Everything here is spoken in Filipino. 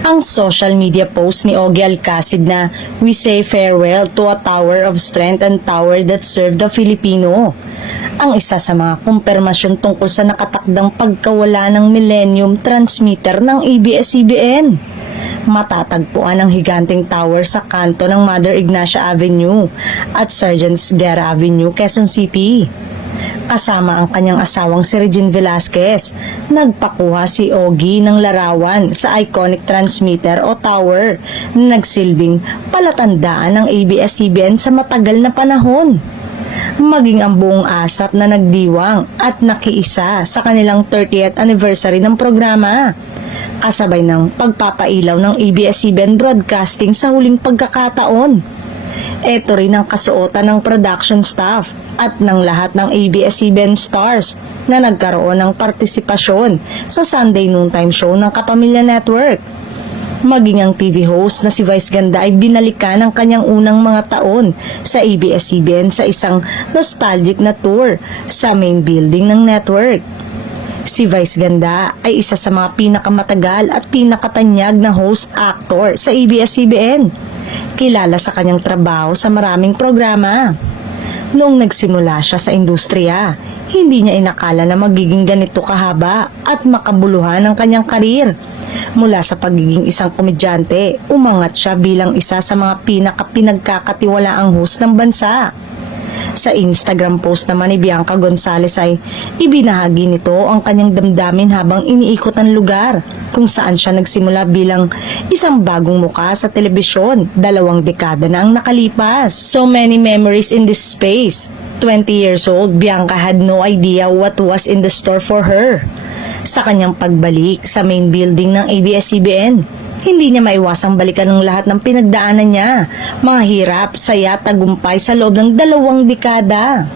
ang social media post ni Ogie Alcacid na "We say farewell to a tower of strength and tower that served the Filipino." Ang isa sa mga kumpirmasyon tungkol sa nakatakdang pagkawala ng Millennium Transmitter ng ABS-CBN. Matatagpuan ang higanting tower sa kanto ng Mother Ignacia Avenue at Sergeants Guerra Avenue, Quezon City. Kasama ang kanyang asawang si Regine Velasquez, nagpakuha si Ogie ng larawan sa iconic transmitter o tower na nagsilbing palatandaan ng ABS-CBN sa matagal na panahon. Maging ang buong asap na nagdiwang at nakiisa sa kanilang 30th anniversary ng programa, kasabay ng pagpapailaw ng ABS-CBN broadcasting sa huling pagkakataon. Ito rin ang kasuotan ng production staff at ng lahat ng ABS-CBN stars na nagkaroon ng partisipasyon sa Sunday Noontime Show ng Kapamilya Network. Maging ang TV host na si Vice Ganda ay binalikan ang kanyang unang mga taon sa ABS-CBN sa isang nostalgic na tour sa main building ng network. Si Vice Ganda ay isa sa mga pinakamatagal at pinakatanyag na host-actor sa ABS-CBN. Kilala sa kanyang trabaho sa maraming programa. Noong nagsimula siya sa industriya, hindi niya inakala na magiging ganito kahaba at makabuluhan ang kanyang karir. Mula sa pagiging isang komedyante, umangat siya bilang isa sa mga pinagkakatiwalaang host ng bansa. Sa Instagram post naman ni Bianca Gonzalez ay ibinahagi nito ang kanyang damdamin habang iniikot ang lugar kung saan siya nagsimula bilang isang bagong muka sa telebisyon. 2 dekada na ang nakalipas. So many memories in this space. 20 years old, Bianca had no idea what was in the store for her. Sa kanyang pagbalik sa main building ng ABS-CBN, hindi niya maiwasang balikan ng lahat ng pinagdaanan niya, mga hirap, saya, tagumpay sa loob ng 2 dekada.